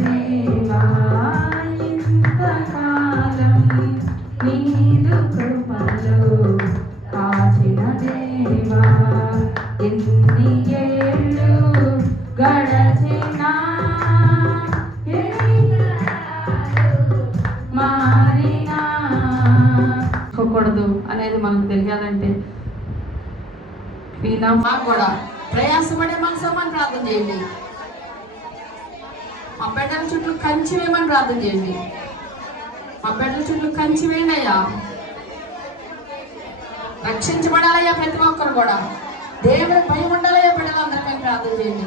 దేవా ఇంతకాలం నీదు కృపలో కాచిన దేవా ఎన్ని ఏళ్ళు గడచినా మారినా కూడదు అనేది మనకు తెలియాలంటే మాకు కూడా ప్రయాసపడే మనసు అని ప్రార్థన చేయండి. మా బిడ్డల చుట్టూ కంచి వేయమని ప్రార్థన చేయండి. మా బిడ్డల చుట్టూ కంచి వేయండి అయ్యా. రక్షించబడాలయ్యా ప్రతి ఒక్కరు కూడా. దేవుని భయం ఉండాలయ్యా బిడ్డలందరికీ ప్రార్థన చేయండి.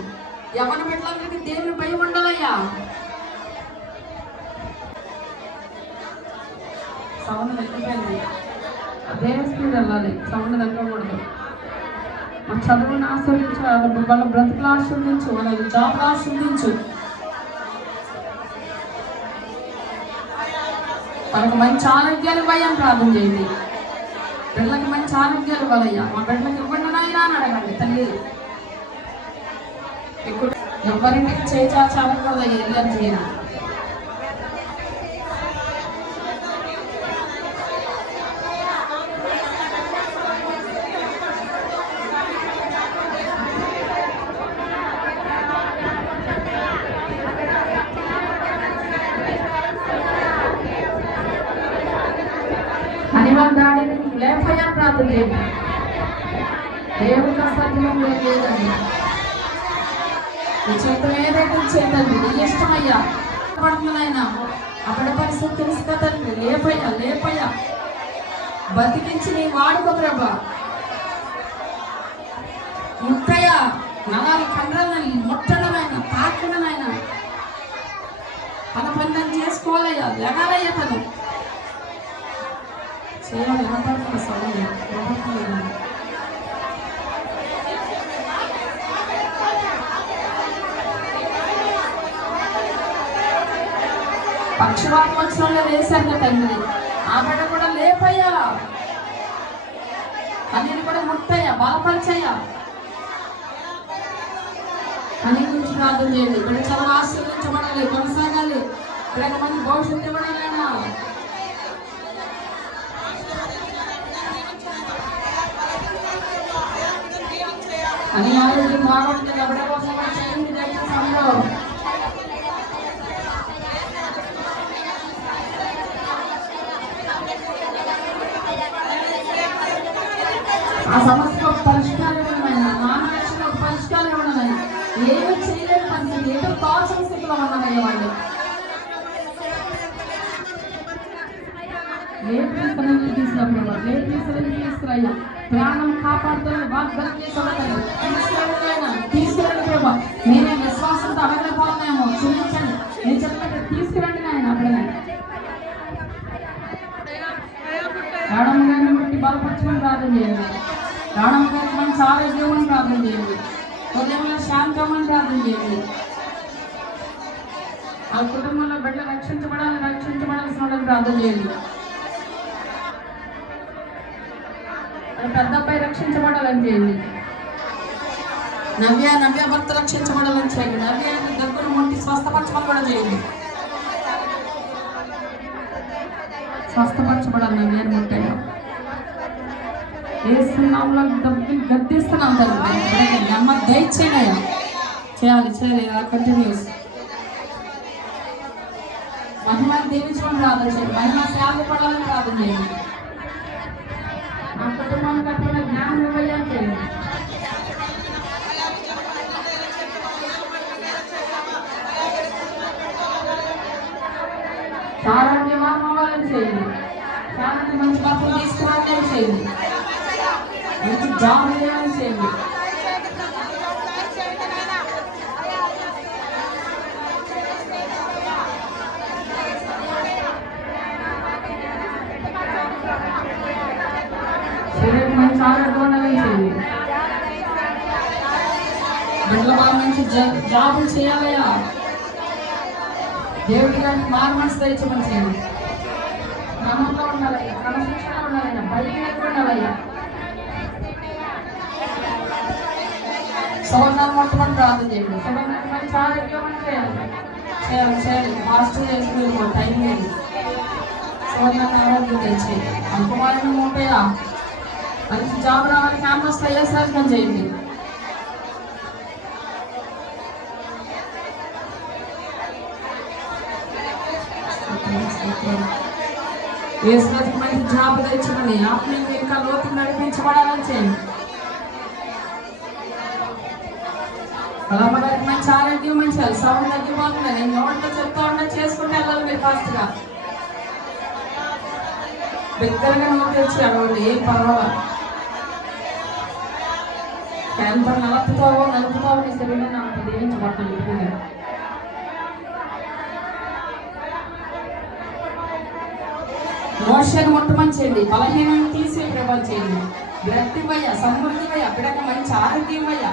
ఎవరి బిడ్డలందరికీ దేవుని భయం ఉండాలయ్యా. సౌండ్ తగ్గిపోయింది. అదే స్పీడ్ వెళ్ళాలి, సౌండ్ తగ్గకూడదు. మా చదువుని ఆస్వాదించు, వాళ్ళ బ్రతుకులు ఆస్వాదించు, వాళ్ళ జాబ్లు ఆస్వాదించు. వాళ్ళకి మంచి ఆరోగ్యాలు ఇవ్వయ్యా ప్రార్థన చేయండి. బిడ్డలకి మంచి ఆరోగ్యాలు ఇవ్వాలయ్యా. మా బిడ్డలకి ఇవ్వండి నాయనా అని అడగండి తల్లి. ఇప్పుడు ఎవరింటికి చేచాచాలని కదా ఏం చేయాలి. దాడిని లేపయ్యా ప్రార్థన చేయండి. దేవుడికి అసాధ్యం లేదండి. నీ చిత్తం ఏదైతే చేయండి, నీ ఇష్టమయ్యా. పడుతున్నాయన అప్పటి పరిస్థితి తెలుసు కదండి. లేపయ్యా లేపయ్యా, బతికించి నీ వాడుకో ప్రభా. ముట్టయ్యా, నలాలు కండ్రలని ముట్టడమైన తాకడమైన తన పని తను చేసుకోవాలయ్యా. లెగాలయ్యా తను చేయాలి. వినపడుతున్న సౌండ్ వినపడుతుంది. పక్షవాతం వచ్చిన వాళ్ళు వేశారు కదా తండ్రి. ఆ బిడ్డ కూడా లేపయ్యా, అన్నిటి కూడా ముట్టయ్యా, బలపరిచయ్యా అని గురించి ప్రార్థన చేయండి. బిడ్డ చాలా ఆశీర్వదించబడాలి, కొనసాగాలి, అనేక మంది భవిష్యత్తు ఇవ్వడాలైనా అని ఆరోగ్యం బాగుంటుంది. ఎవరి కోసం కూడా చేయండి. దయచేసి ఆ సమస్యకు పరిష్కారం ఇవ్వడమైనా, నాన్నకు పరిష్కారం ఇవ్వడమైనా, ఏమి చేయలేని పరిస్థితి, ఏదో తోచని స్థితిలో ఉన్నామయ్యా. వాళ్ళు లేపేసరికి తీసుకురా, లేపేసరికి తీసుకురయ్యా. ప్రాణం కాపాడుతున్న వాగ్దానం తీసుకురండి ప్రభా. నేనే విశ్వాసంతో అడగలేకపోతున్నామో చూపించండి. నేను చెప్పినట్టు తీసుకురండి నాయన. అప్పుడే రావడం గారిని బట్టి బలపరచమని ప్రార్థన చేయండి. రావడం గారికి మంచి ఆరోగ్యం అని ప్రార్థన చేయండి. హృదయంలో శాంతమని ప్రార్థన చేయండి. ఆ కుటుంబంలో బిడ్డ రక్షించబడాల్సిన వాళ్ళని ప్రార్థన చేయండి. పెద్ద అబ్బాయి రక్షించబడాలని చేయండి. నవ్య భర్త రక్షించబడాలని చేయండి. నవ్య దగ్గర ముట్టి స్వస్థపరచమని కూడా చేయండి. స్వస్థపరచబడాలి నవ్యాన్ని ముట్టయ్యా. వేస్తున్నాంలో గద్దిస్తున్నాం తల్లి. అమ్మ దయచేయనయ్యా. చేయాలి కంటిన్యూస్. మహిమని దీవించమని ప్రార్థన చేయండి. మహిమ సేవ పడాలని ప్రార్థన చేయండి. ఆ కుటుంబానికి అట్లా జ్ఞానం ఇవ్వాలని చేయండి. చాలా నివారణ అవ్వాలని చేయండి. చాలా మంచి భర్తలు తీసుకురావాలని చేయండి. మంచి జాబ్ చేయాలని చేయండి. శరీరం మంచి ఆరోగ్యం ఉండాలని చేయండి. బిడ్డల బాగా మంచి జాబులు చేయాలయ్యా. దేవుడి గారికి మారు మనసు తెచ్చమని చేయండి. క్రమంలో ఉండాలయ్యా, క్రమశిక్షణ ఉండాలయ్యా, భయం ఉండాలయ్యా. సవర్ణాలు మొట్టమొదటి ప్రార్థన చేయండి. సవర్ణాలు మంచి ఆరోగ్యం చేయాలి. చేయాలి చేయాలి ఫాస్ట్ చేసుకుని టైం లేదు. సువర్ణకు ఆరోగ్యం తెచ్చేయండి. అనుకుమారుని ఉంటాయా మంచి జాబ్ రావాలి, క్యాంపస్ అయ్యే సాధన చేయండి. ఏసుకి మంచి జాబ్ తెచ్చుకొని ఆత్మీయంగా ఇంకా లోతుకు నడిపించబడాలని చేయండి. అలాగే మంచి ఆరోగ్యం మంచి సౌండ్ తగ్గిపోతుంది. నేను నోట్లో చెప్తా ఉన్నా చేసుకుంటే వెళ్ళాలి మీరు ఫాస్ట్గా. బిగ్గరగా నోట్ తెచ్చి అడవండి, ఏం పర్వాలేదు. ఎంత నలుపుతావో నీ శరీరాన్ని అంత దీవించబడుతుంది. మోషను మొట్టమని చేయండి, బలహీనాన్ని తీసి ప్రభావం చేయండి. గట్టివయ్యా, సమృద్ధివయ్యా, బిడక మంచి ఆరోగ్యమయ్యా.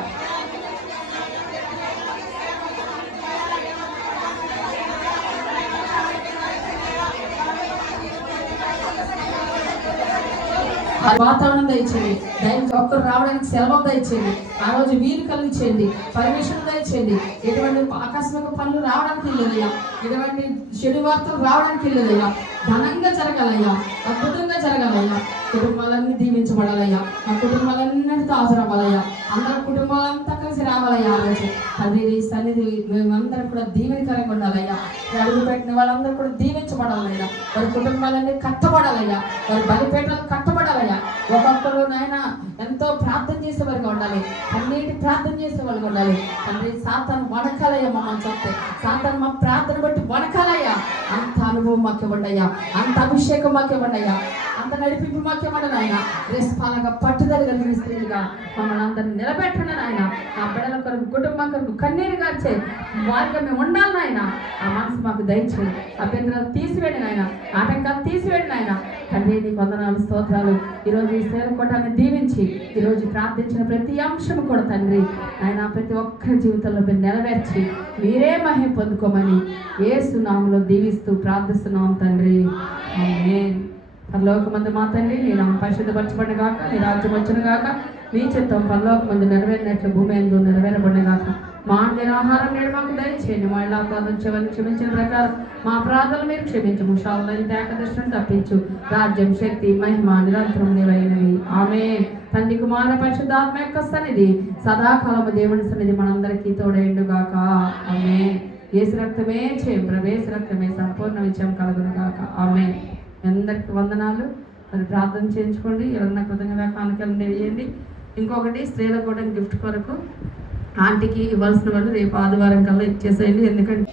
వాతావరణం దయచేయండి. దానికి ఒక్కరు రావడానికి సెలవు దయచేయండి. ఆ రోజు వీలు కలిగించేయండి, పర్మిషన్ దయచేయండి. ఎటువంటి ఆకస్మిక పనులు రావడానికి వెళ్ళదయ్యా, ఎటువంటి చెడు వార్తలు రావడానికి వెళ్ళదయ్యా. ఘనంగా జరగాలయ్యా, అద్భుతంగా జరగాలయ్యా. కుటుంబాలన్నీ దీవించబడాలయ్యా. ఆ కుటుంబాలన్నిటితో హాజరవ్వాలయ్యా. అందరి కుటుంబాలంతా కలిసి రావాలయ్యా. ఆ రోజు తండ్రి సన్నిధి మేమందరం కూడా దీవెనకరంగా ఉండాలయ్యా. అడుగు పెట్టిన వాళ్ళందరూ కూడా దీవించబడాలయ్యా. వారి కుటుంబాలన్నీ కట్టబడాలయ్యా. వారి బలిపేటలు కట్టబడాలయ్యా. ఒక్కొక్కరు నాయన ఎంతో ప్రార్థన చేసేవారుగా ఉండాలి, అన్నిటి ప్రార్థన చేసేవారుగా ఉండాలి. తండ్రి సాతాను వణకాలయ్యా, మమ్మల్ని చెప్తే సాతాను మా ప్రార్థన బట్టి వణకాలయ్యా. అంత అనుభవం మాకు ఇవ్వండియ్యా, అంత అభిషేకం మాకు ఇవ్వండియ్యా, అంత నడిపింపు మాకు ఇవ్వండి నాయన. రెస్పాలగా పట్టుదల కలిగిన స్త్రీలుగా మమ్మల్ని అందరినీ నిలబెట్టండి నాయన. నా బిడ్డల కొరకు కుటుంబం కొరకు కన్నీరు గార్చే వారిగా మేము ఉండాలి నాయన. ఆ మనసు మాకు దయచేయి. అభ్యంతరాలు తీసివేయండి నాయన, ఆటంకాలు తీసివేయండి నాయన. తండ్రి నీ వందనాలు స్తోత్రాలు. ఈరోజు ఈ సేవకోటాన్ని దీవించి ఈరోజు ప్రార్థించిన ప్రతి అంశం కూడా తండ్రి ఆయన ప్రతి ఒక్కరి జీవితంలో మీరు నెరవేర్చి మీరే మహిమ పొందుకోమని యేసు నామములో దీవిస్తూ ప్రార్థిస్తున్నాం తండ్రి. ఆమేన్. పరలోకమందు మా తండ్రి నీ నామం పరిశుద్ధపరచబడిన గాక, నీ రాజ్యం వచ్చును గాక, నీ చిత్తం పరలోకమందు నెరవేరినట్లు భూమి యందు నెరవేరబడిన గాక. మా అందిన ఆహారం నేడు మాకు దయచేయండి. మా ఇలా అపరాధించేవారిని క్షమించిన ప్రకారం మా అపరాధాలు మీరు క్షమించము. శాలని ఏకదృష్టిని తప్పించు. రాజ్యం శక్తి మహిమ నిరంతరం నీవైనవి. ఆమేన్. తండ్రి కుమార పరిశుద్ధాత్మ యొక్క సన్నిధి సదాకాలము దేవుని సన్నిధి మనందరికీ తోడైండు గాక. ఆమేన్. యేసు రక్తమే చేయం ప్రవేశ రక్తమే సంపూర్ణ విజయం కలుగును గాక. ఆమేన్. అందరికి వందనాలు. మరి ప్రార్థన చేయించుకోండి. ఎవరన్నా కృతజ్ఞత కానుకలు వేయండి. ఇంకొకటి స్త్రీల కూడా గిఫ్ట్ కొరకు ఆంటీకి ఇవ్వాల్సిన వాళ్ళు రేపు ఆదివారం కల్లా ఇచ్చేసేయండి. ఎందుకంటే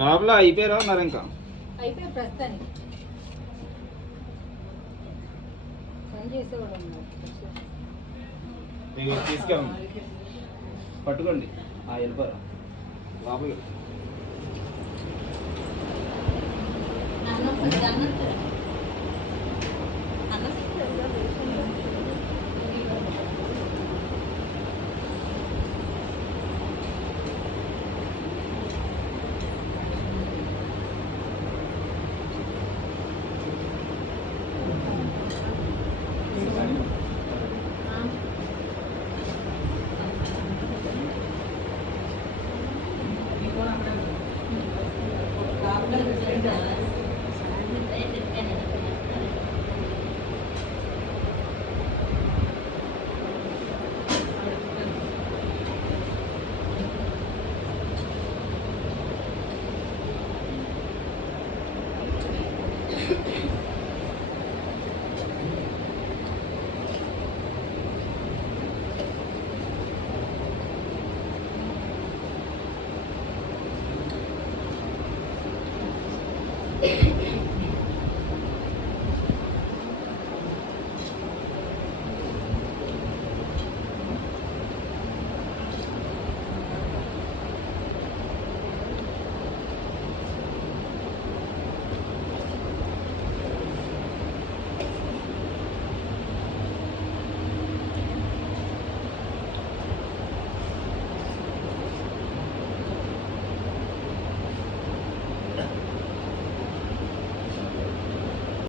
లోపల అయిపోయారా ఉన్నారు ఇంకా అయిపోయి ప్రస్తుతానికి పని చేసేవాడు ఉన్నారు. తీసుకెళ్ళండి, పట్టుకోండి. వెళ్ళిపోరా లోపలికి.